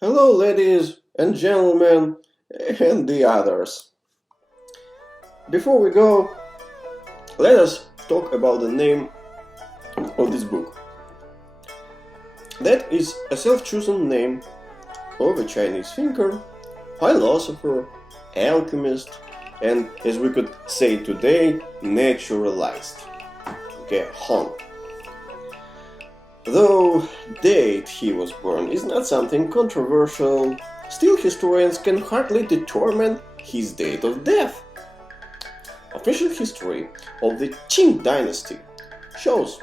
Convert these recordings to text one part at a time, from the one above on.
Hello, ladies and gentlemen, and the others. Before we go, let us talk about the name of this book. That is a self-chosen name of a Chinese thinker, philosopher, alchemist, and, as we could say today, naturalist, Ge Hong. Though date he was born is not something controversial, still historians can hardly determine his date of death. Official history of the Qing dynasty shows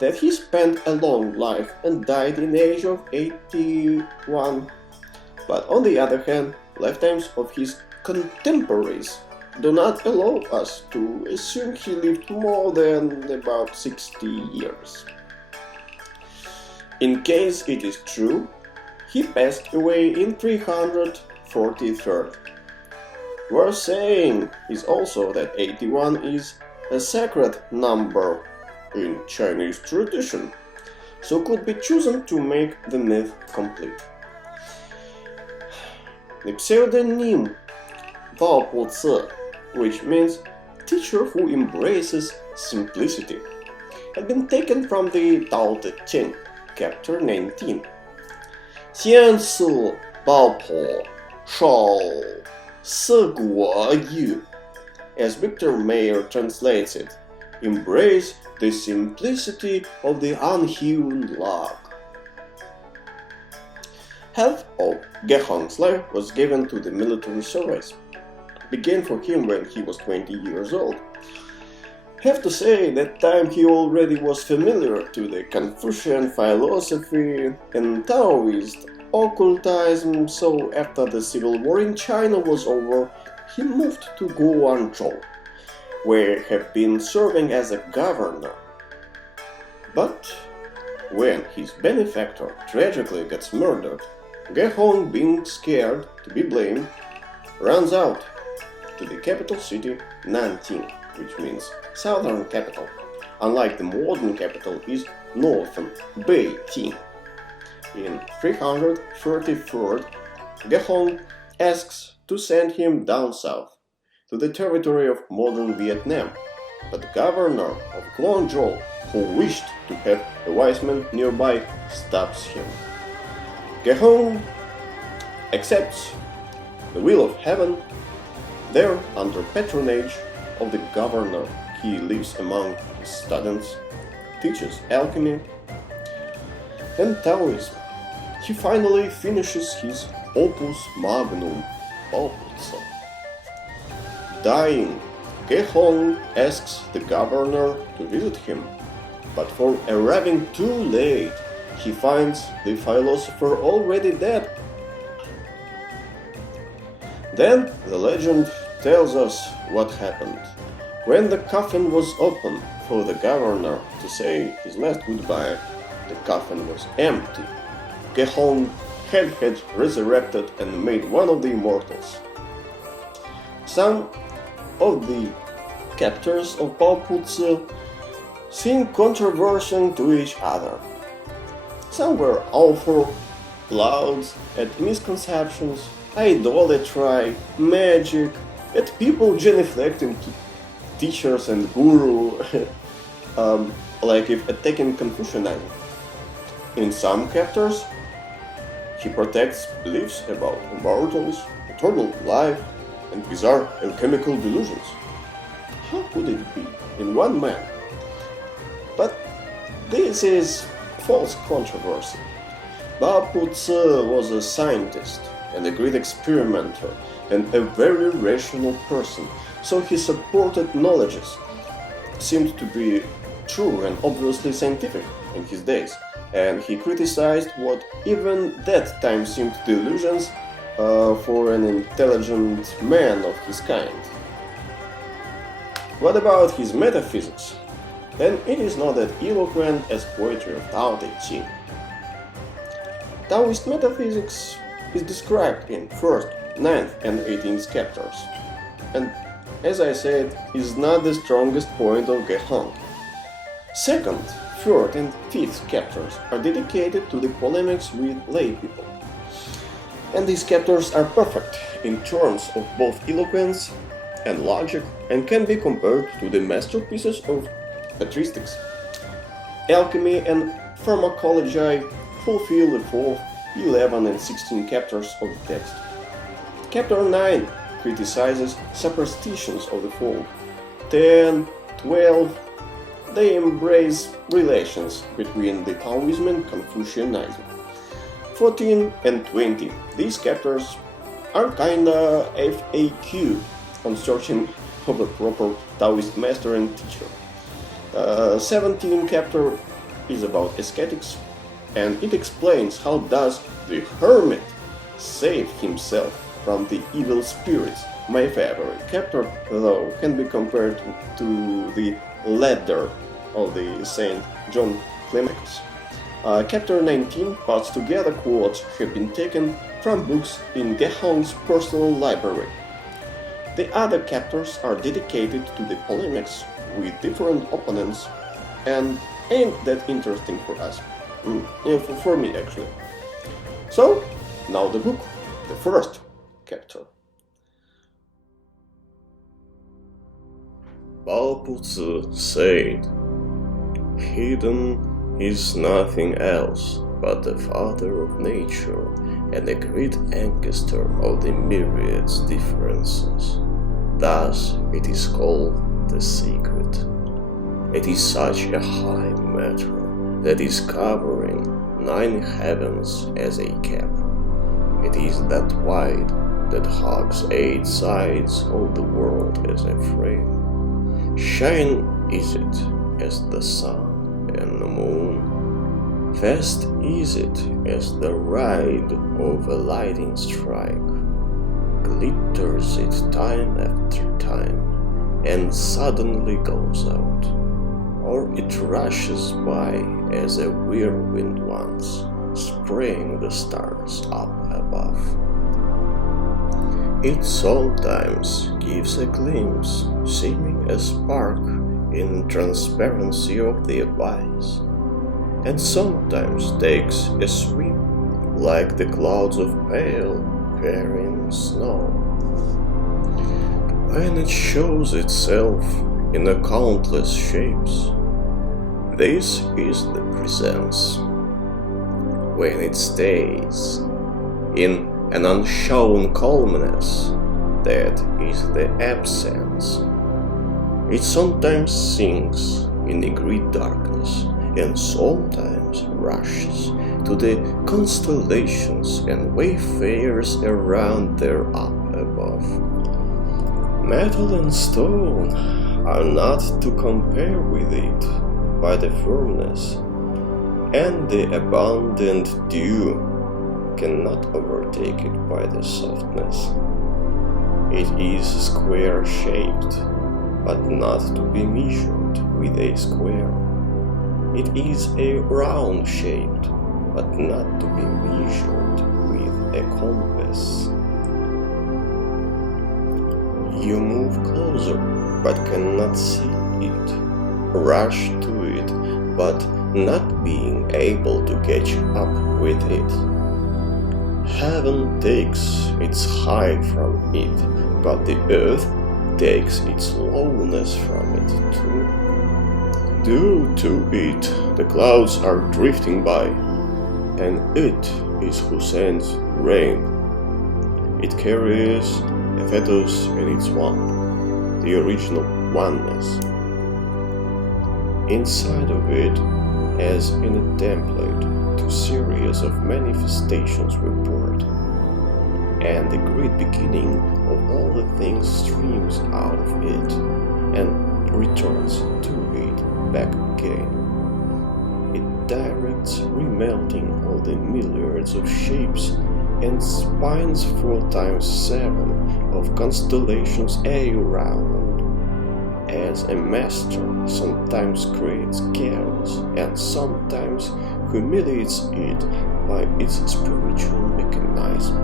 that he spent a long life and died in the age of 81. But on the other hand, lifetimes of his contemporaries do not allow us to assume he lived more than about 60 years. In case it is true, he passed away in 343. Worth saying is also that 81 is a sacred number in Chinese tradition, so could be chosen to make the myth complete. The pseudonym BaoPuZi, which means teacher who embraces simplicity, had been taken from the Tao Te Ching, Chapter 19. 先是爆破少四国语 As Victor Mayer translates it, embrace the simplicity of the unhewn log. Half of Ge Hong's life was given to the military service. It began for him when he was 20 years old. Have to say, that time he already was familiar to the Confucian philosophy and Taoist occultism, so after the civil war in China was over, he moved to Guangzhou, where he had been serving as a governor. But when his benefactor tragically gets murdered, Ge Hong, being scared to be blamed, runs out to the capital city, Nanjing, which means southern capital, unlike the modern capital is northern, Beijing. In 333, Ge Hong asks to send him down south, to the territory of modern Vietnam, but the governor of Guangzhou, who wished to have a wise man nearby, stops him. Ge Hong accepts the will of heaven. There, under patronage of the governor, he lives among his students, teaches alchemy and Taoism. He finally finishes his opus magnum, BaoPuZi. Dying, Ge Hong asks the governor to visit him, but for arriving too late, he finds the philosopher already dead. Then the legend tells us what happened. When the coffin was opened for the governor to say his last goodbye, the coffin was empty. Ge Hong had resurrected and made one of the immortals. Some of the captors of BaoPuZi seemed controversial to each other. Some were awful, loud at misconceptions, idolatry, magic, at people genuflecting to teachers and guru, like if attacking Confucianism. In some chapters, he protects beliefs about immortals, eternal life, and bizarre alchemical delusions. How could it be in one man? But this is false controversy. BaoPuZi was a scientist and a great experimenter and a very rational person, so his supported knowledges seemed to be true and obviously scientific in his days, and he criticized what even that time seemed delusions for an intelligent man of his kind. What about his metaphysics? Then it is not that eloquent as poetry of Tao Te Ching. Taoist metaphysics is described in 1st, 9th and 18th chapters, and as I said, is not the strongest point of Ge Hong. 2nd, 3rd and 5th chapters are dedicated to the polemics with lay people. And these chapters are perfect in terms of both eloquence and logic and can be compared to the masterpieces of patristics. Alchemy and pharmacology fulfill the 4th, 11 and 16 chapters of the text. Chapter 9 criticizes superstitions of the folk. 10, 12, they embrace relations between the Taoism and Confucianism. 14 and 20, these chapters are kinda FAQ on searching of a proper Taoist master and teacher. 17 chapter is about ascetics, and it explains how does the hermit save himself from the evil spirits. My favorite chapter, though, can be compared to the ladder of the Saint John Climacus. Chapter 19 puts together quotes have been taken from books in Gehong's personal library. The other chapters are dedicated to the polemics with different opponents and ain't that interesting for us. For me, actually. So, now the book, the first chapter. BaoPuZi said, "Hidden is nothing else but the father of nature and the great ancestor of the myriads differences. Thus it is called the secret. It is such a high matter that is covering 9 heavens as a cap. It is that wide that hugs 8 sides of the world as a frame. Shine is it as the sun and the moon. Fast is it as the ride of a lightning strike. Glitters it time after time, and suddenly goes out. Or it rushes by as a whirlwind once, spraying the stars up above. It sometimes gives a glimpse, seeming a spark in transparency of the abyss, and sometimes takes a sweep like the clouds of pale, carrying snow. When it shows itself in a countless shapes, this is the presence. When it stays in an unshown calmness, that is the absence. It sometimes sinks in the great darkness and sometimes rushes to the constellations and wayfarers around there up above. Metal and stone are not to compare with it by the firmness, and the abundant dew cannot overtake it by the softness. It is square-shaped, but not to be measured with a square. It is a round-shaped, but not to be measured with a compass. You move closer, but cannot see it, rush to it, but not being able to catch up with it. Heaven takes its height from it, but the earth takes its lowness from it too. Due to it, the clouds are drifting by, and it is who sends rain. It carries a fetus in its womb, the original oneness. Inside of it, as in a template, 2 series of manifestations were poured, and the great beginning of all the things streams out of it and returns to it back again. It directs remelting all the milliards of shapes and spines 4 times 7 of constellations around. As a master sometimes creates chaos and sometimes humiliates it by its spiritual mechanism.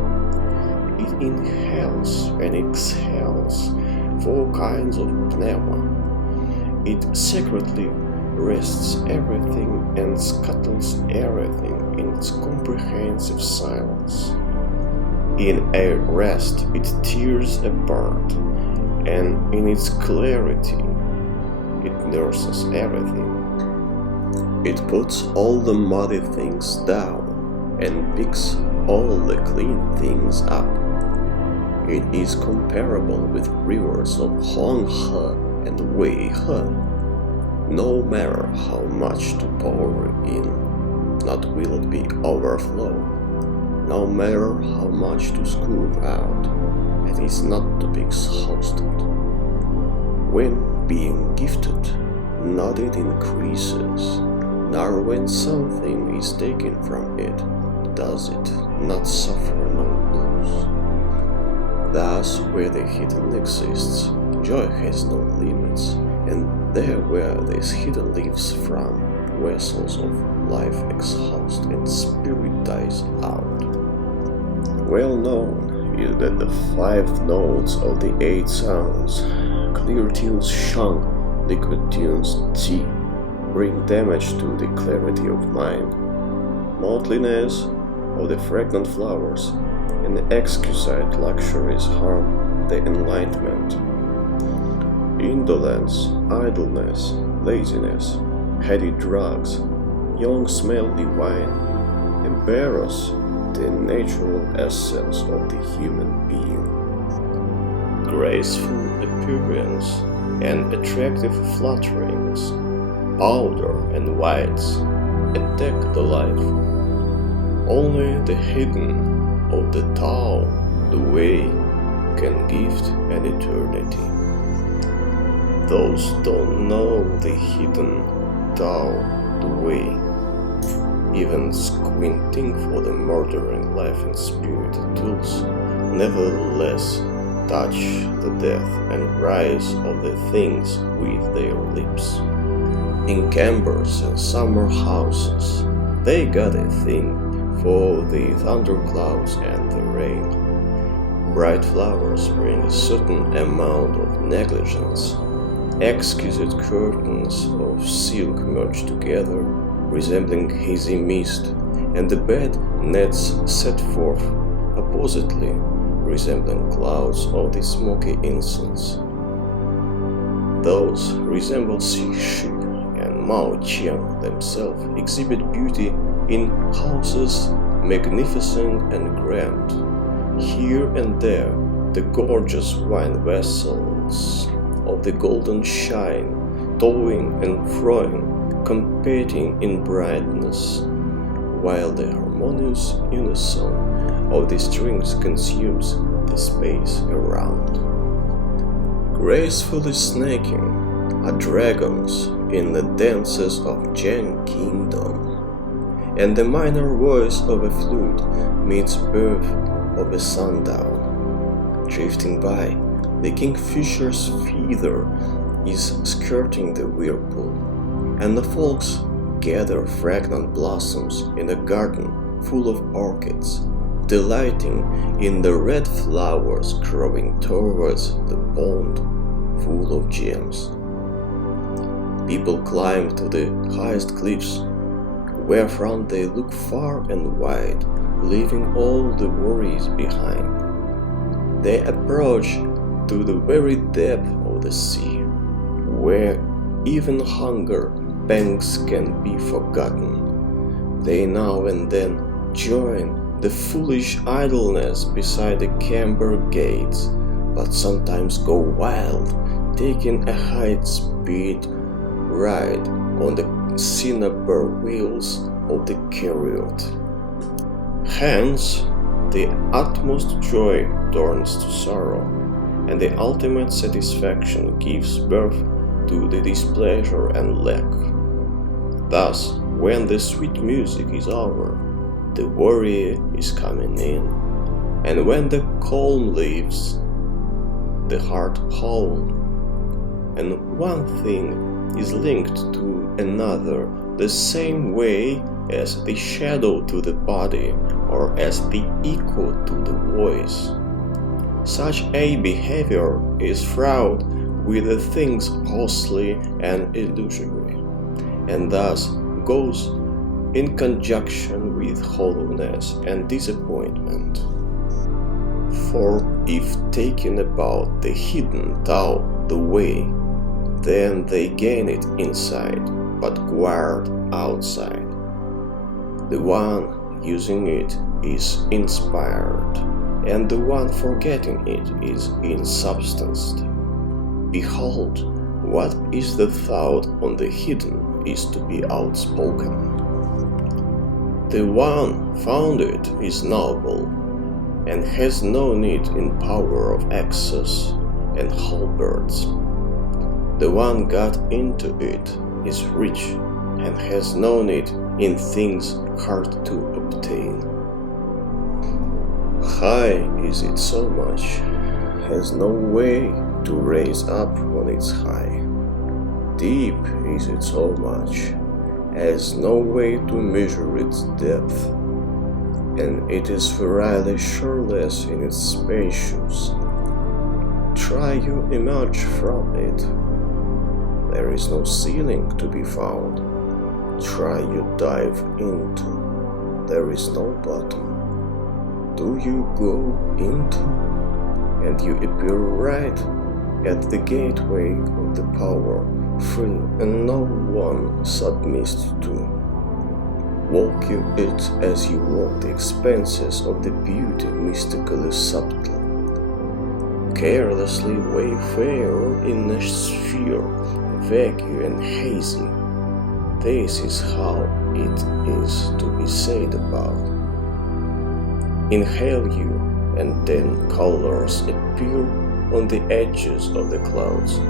It inhales and exhales 4 kinds of pneuma. It secretly rests everything and scuttles everything in its comprehensive silence. In a rest it tears apart, and in its clarity it nurses everything. It puts all the muddy things down and picks all the clean things up. It is comparable with rivers of Huanghe and Weihe. No matter how much to pour in, not will it be overflow. No matter how much to scoop out, it is not to be exhausted. When being gifted, not it increases, nor when something is taken from it, does it not suffer no loss. Thus, where the hidden exists, joy has no limits, and there where this hidden lives from, vessels of life exhaust and spirit dies out. Well known is that the 5 notes of the 8 sounds, clear tunes shang, liquid tunes qi, bring damage to the clarity of mind, motleiness of the fragrant flowers, and the exquisite luxuries harm the enlightenment. Indolence, idleness, laziness, heady drugs, young smelly wine, embarrass the natural essence of the human being. Graceful appearance and attractive flutterings, powder and whites, attack the life. Only the hidden of the Tao, the way, can gift an eternity. Those don't know the hidden Tao, the way, even squinting for the murdering life and spirit tools, nevertheless touch the death and rise of the things with their lips. In chambers and summer houses, they got a thing for the thunderclouds and the rain. Bright flowers bring a certain amount of negligence. Exquisite curtains of silk merge together, resembling hazy mist, and the bed nets set forth oppositely, resembling clouds of the smoky incense. Those resemble Xi and Mao Qiang themselves exhibit beauty in houses magnificent and grand. Here and there, the gorgeous wine vessels of the golden shine, toing and froing, competing in brightness, while the harmonious unison of the strings consumes the space around. Gracefully snaking are dragons in the dances of Zheng Kingdom, and the minor voice of a flute meets birth of a sundown. Drifting by, the kingfisher's feather is skirting the whirlpool, and the folks gather fragrant blossoms in a garden full of orchids, delighting in the red flowers growing towards the pond full of gems. People climb to the highest cliffs, wherefrom they look far and wide, leaving all the worries behind. They approach to the very depth of the sea, where even hunger pangs can be forgotten. They now and then join the foolish idleness beside the camber gates, but sometimes go wild, taking a high-speed ride on the cinnabar wheels of the chariot. Hence, the utmost joy turns to sorrow, and the ultimate satisfaction gives birth to the displeasure and lack. Thus, when the sweet music is over, the worry is coming in, and when the calm leaves, the heart whole, and one thing is linked to another the same way as the shadow to the body, or as the echo to the voice. Such a behavior is fraught with the things costly and illusory, and thus goes in conjunction with hollowness and disappointment. For if taking about the hidden Tao the way, then they gain it inside, but guard outside. The one using it is inspired, and the one forgetting it is insubstanced. Behold, what is the thought on the hidden is to be outspoken. The one found it is noble, and has no need in power of excess and halberds. The one got into it is rich, and has no need in things hard to obtain. High is it so much, has no way to raise up on its high. Deep is it so much, has no way to measure its depth, and it is verily shoreless in its spacious. Try you emerge from it, there is no ceiling to be found. Try you dive into, there is no bottom. Do you go into, and you appear right at the gateway of the power, free and no one submits to. Walk you it as you walk the expanses of the beauty mystically subtle. Carelessly wayfare in a sphere, vague and hazy. This is how it is to be said about. Inhale you, and then colors appear on the edges of the clouds.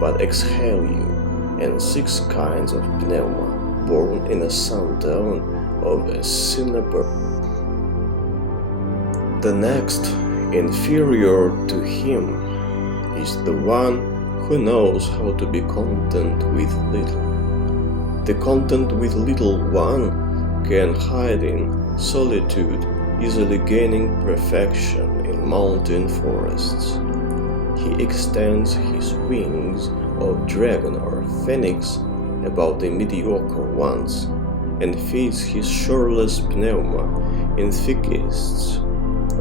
But exhale you, and 6 kinds of pneuma, born in a sundown of a cinnabar. The next, inferior to him, is the one who knows how to be content with little. The content with little one can hide in solitude, easily gaining perfection in mountain forests. He extends his wings of dragon or phoenix about the mediocre ones, and feeds his shoreless pneuma in thickets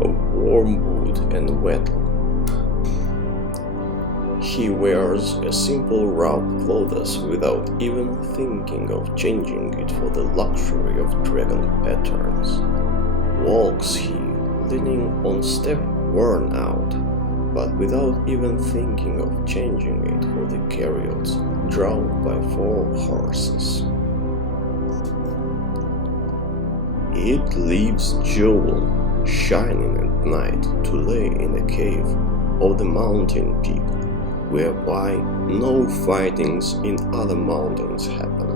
of wormwood and wattle. He wears a simple rough clothes without even thinking of changing it for the luxury of dragon patterns. Walks he, leaning on step worn out, but without even thinking of changing it for the chariots drawn by 4 horses. It leaves jewel shining at night to lay in a cave of the mountain peak, whereby no fightings in other mountains happen.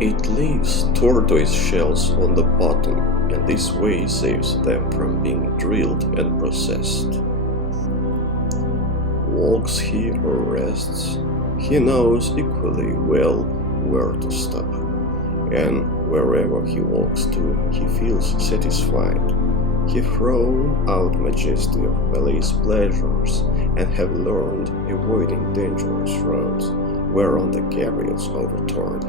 It leaves tortoise shells on the bottom, and this way saves them from being drilled and processed. Walks he or rests, he knows equally well where to stop, and wherever he walks to, he feels satisfied. He thrown out majesty of palace pleasures, and have learned avoiding dangerous roads, whereon the chariots overturn.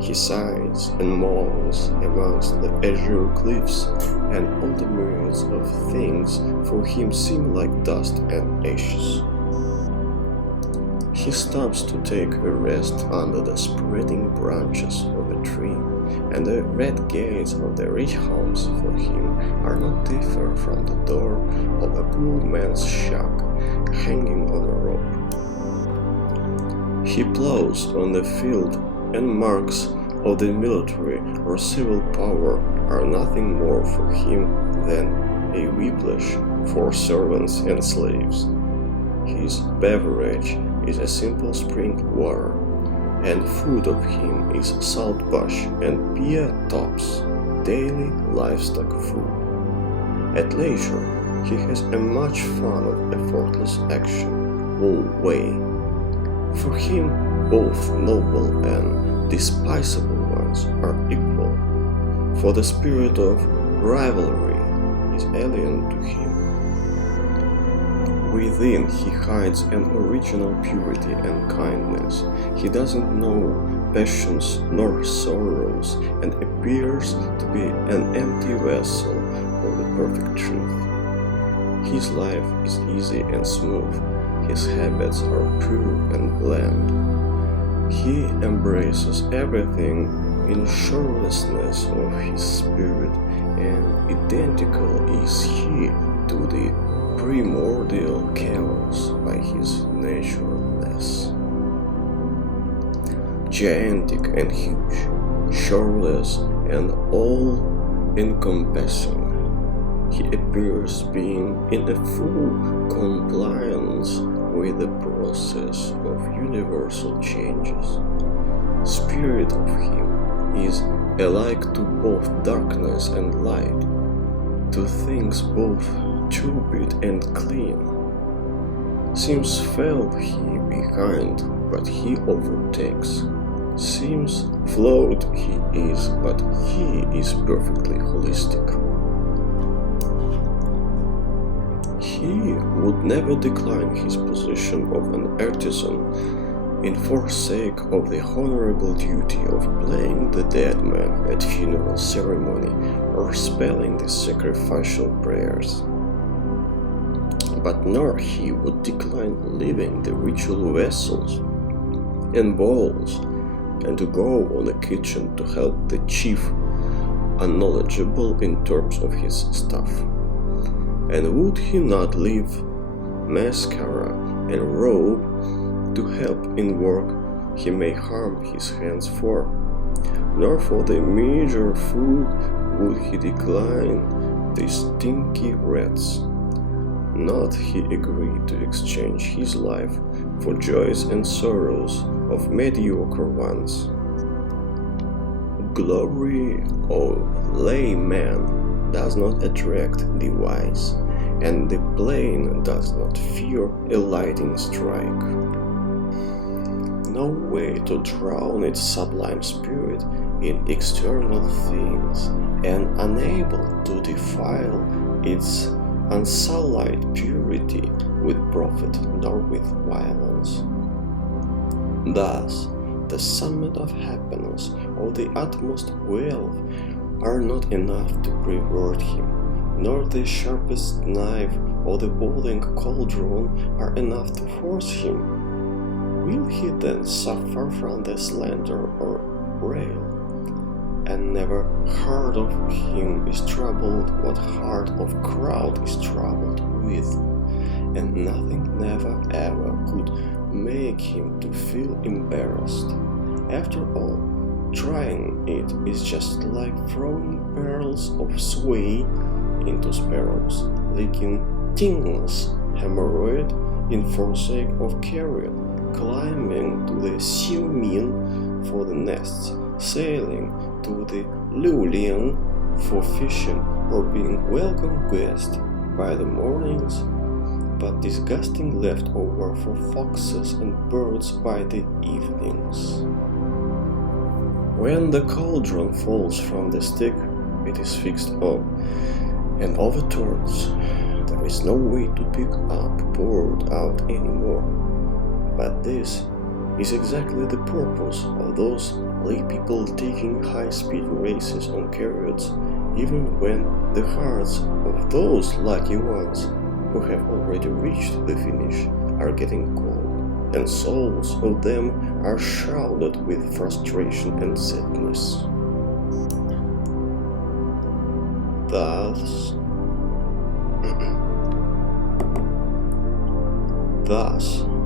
He sighs and moans amongst the azure cliffs, and all the myriads of things for him seem like dust and ashes. He stops to take a rest under the spreading branches of a tree, and the red gates of the rich homes for him are not different from the door of a poor man's shack hanging on a rope. He plows on the field, and marks of the military or civil power are nothing more for him than a whiplash for servants and slaves. His beverage is a simple spring water, and food of him is saltbush and pear tops, daily livestock food. At leisure, he has a much fun of effortless action all way. For him, both noble and despisable ones are equal, for the spirit of rivalry is alien to him. Within he hides an original purity and kindness. He doesn't know passions nor sorrows, and appears to be an empty vessel of the perfect truth. His life is easy and smooth, his habits are pure and bland. He embraces everything in shorelessness of his spirit, and identical is he to the primordial chaos by his naturalness. Gigantic and huge, shoreless and all-encompassing, he appears being in a full compliance with the process of universal changes. Spirit of him is alike to both darkness and light, to things both turbid and clean. Seems fell he behind, but he overtakes. Seems flawed he is, but he is perfectly holistic. He would never decline his position of an artisan in forsake of the honorable duty of playing the dead man at funeral ceremony or spelling the sacrificial prayers. But nor he would decline leaving the ritual vessels and bowls and to go on the kitchen to help the chief unknowledgeable in terms of his stuff. And would he not leave mascara and robe to help in work he may harm his hands for? Nor for the meager food would he decline the stinky rats. Not he agreed to exchange his life for joys and sorrows of mediocre ones. Glory of layman does not attract the wise, and the plain does not fear a lightning strike. No way to drown its sublime spirit in external things, and unable to defile its unsullied purity with profit nor with violence. Thus, the summit of happiness or the utmost wealth are not enough to pervert him, nor the sharpest knife or the boiling cauldron are enough to force him. Will he then suffer from the slander or rail? And never heart of him is troubled what heart of crowd is troubled with, and nothing never ever could make him to feel embarrassed. After all, trying it is just like throwing barrels of sway into sparrows, licking tingles hemorrhoid in forsake of carrion, climbing to the Xiumin for the nests, sailing to the Liuling for fishing, or being welcome guest by the mornings, but disgusting leftover for foxes and birds by the evenings. When the cauldron falls from the stick, it is fixed up and overturns. There is no way to pick up poured out anymore. But this is exactly the purpose of those lay people taking high-speed races on chariots, even when the hearts of those lucky ones who have already reached the finish are getting cold, and souls of them are shrouded with frustration and sadness. Thus,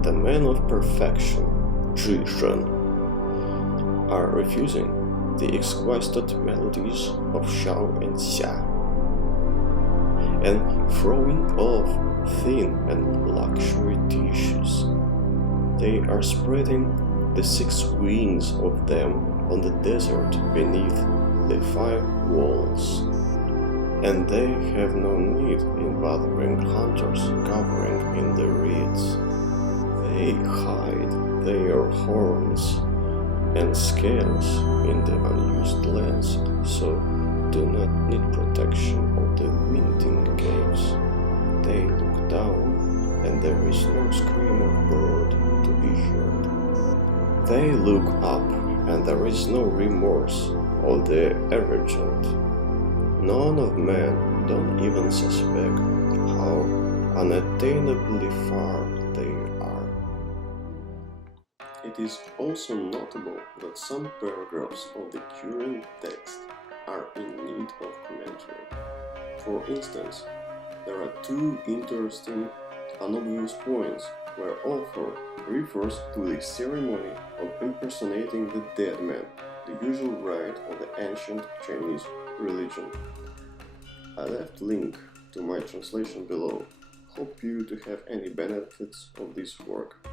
the men of perfection, Zhishen, are refusing the exquisite melodies of Shao and Xia, and throwing off thin and luxury tissues. They are spreading the 6 wings of them on the desert beneath the 5 walls, and they have no need in bothering hunters covering in the reeds. They hide their horns and scales in the unused lands, so do not need protection of the winding caves. They look down, and there is no scream of bird to be heard. They look up, and there is no remorse of the arrogant. None of men don't even suspect how unattainably far they are. It is also notable that some paragraphs of the current text are in need of commentary. For instance, there are two interesting unobvious points where author refers to the ceremony of impersonating the dead man, the usual rite of the ancient Chinese religion. I left link to my translation below. Hope you to have any benefits of this work.